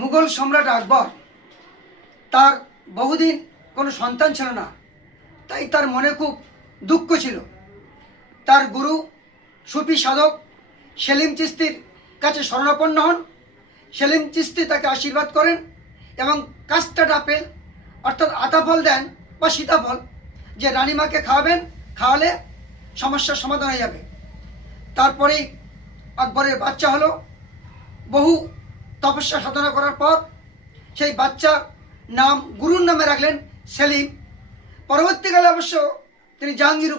মুঘল সম্রাট আকবর তার বহুদিন কোনো সন্তান ছিল না, তাই তার মনে খুব দুঃখ ছিল। তার গুরু সুফি সাধক সেলিম চিশতির কাছে শরণাপন্ন হন। সেলিম চিশতি তাকে আশীর্বাদ করেন এবং কাস্টার্ড আপেল অর্থাৎ আতাফল দেন বা সীতাফল, যে রানীমাকে খাওয়াবেন, খাওয়ালে সমস্যার সমাধান হয়ে যাবে। তারপরেই আকবরের বাচ্চা হলো। বহু তপস্যা সাধনা করার পর সেই বাচ্চার নাম গুরুর নামে রাখলেন সেলিম। পরবর্তীকালে অবশ্য তিনি জাহাঙ্গীর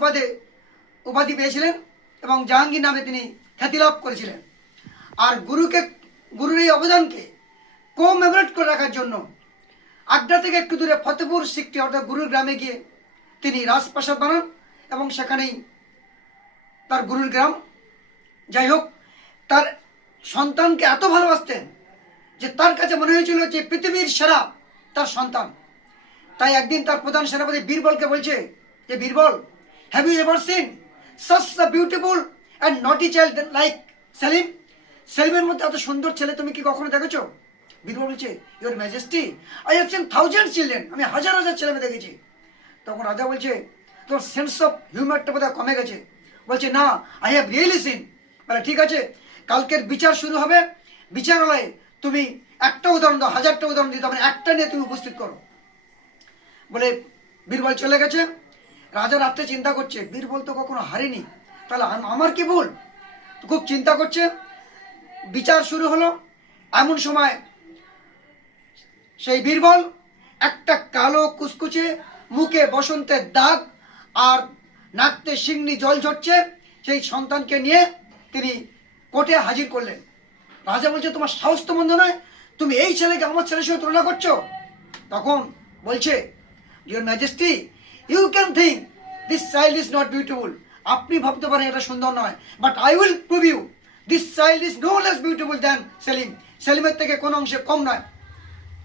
উপাধি পেয়েছিলেন এবং জাহাঙ্গীর নামে তিনি খ্যাতি লাভ করেছিলেন। আর গুরুর এই অবদানকে কোমেমোরেট করে রাখার জন্য আগ্রা থেকে একটু দূরে ফতেপুর সিক্রি অর্থাৎ গুরুর গ্রামে গিয়ে তিনি রাজপ্রাসাদ বানান এবং সেখানেই তার গুরুর গ্রাম। যাই হোক, তার সন্তানকে এত ভালোবাসতেন যে তার কাছে মনে হয়েছিল যে পৃথিবীর সেরা তার সন্তান। তাই একদিন তার প্রধান সেনাপতি বীরবলকে বলছে যে, Birbal, have you ever seen such a beautiful and naughty child like Selim? সেলিমের মধ্যে এত সুন্দর ছেলে তুমি কি কখনো দেখেছো? বীরবল বলছে, your majesty, I have seen thousand children, আমি হাজার হাজার ছেলে মেয়ে দেখেছি। তখন রাজা বলছে, তোর সেন্স অফ হিউমারটা বোধহয় কমে গেছে। বলছে, না, আই হ্যাভ রিয়েলি সিন। বলে, ঠিক আছে, কালকের বিচার শুরু হবে, বিচারালয়ে তুমি একটা উদাহরণ দাও, হাজারটা উদাহরণ দিতে হবে, একটা নিয়ে তুমি উপস্থিত করো। বলে বীরবল চলে গেছে। রাজা রাত্রে চিন্তা করছে, বীরবল তো কখনো হারেনি, তাহলে আমার কি ভুল? খুব চিন্তা করছে। বিচার শুরু হলো। এমন সময় সেই বীরবল একটা কালো কুচকুচে, মুখে বসন্তের দাগ আর নাকতে শিংনি জল ঝরছে সেই সন্তানকে নিয়ে তিনি কোর্টে হাজির করলেন। রাজা বলছে, তোমার সাহস তো মন্দ নয়, তুমি এই ছেলেকে আমার ছেলের সঙ্গে তুলনা করছো? তখন বলছে, your majesty, you can think this child is not beautiful. আপনি ভাবতে পারেন এটা সুন্দর নয়, but I will prove you this child is no less beautiful than Salim. সেলিমের থেকে কোনো অংশে কম নয়।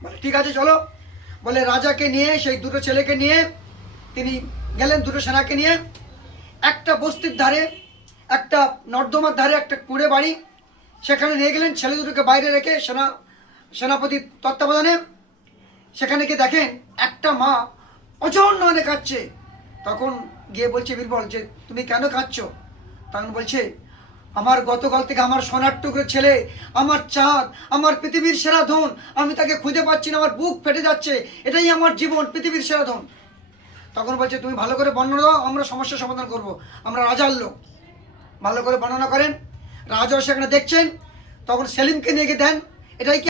বলে, ঠিক আছে, চলো। বলে রাজাকে নিয়ে, সেই দুটো ছেলেকে নিয়ে তিনি গেলেন, দুটো সেনাকে নিয়ে। একটা বস্তির ধারে, একটা নর্দমার ধারে একটা কুঁড়ে বাড়ি, সেখানে নিয়ে গেলেন। ছেলে দুটোকে বাইরে রেখে সেনাপতির তত্ত্বাবধানে সেখানে গিয়ে দেখেন একটা মা অজন্য মানে কাঁদছে। তখন গিয়ে বলছে বীরবল যে, তুমি কেন কাঁদছ? তখন বলছে, আমার গতকাল থেকে আমার সোনার টুকরো ছেলে, আমার চাঁদ, আমার পৃথিবীর সেরা ধন, আমি তাকে খুঁজে পাচ্ছি না, আমার বুক ফেটে যাচ্ছে, এটাই আমার জীবন, পৃথিবীর সেরা ধন। তখন বলছে, তুমি ভালো করে বর্ণনা দাও, আমরা সমস্যার সমাধান করব, আমরা রাজার লোক। ভালো করে বর্ণনা করেন। রাজাও সেখানে দেখছেন। তখন সেলিমকে নিয়ে গিয়ে দেন, এটাই কি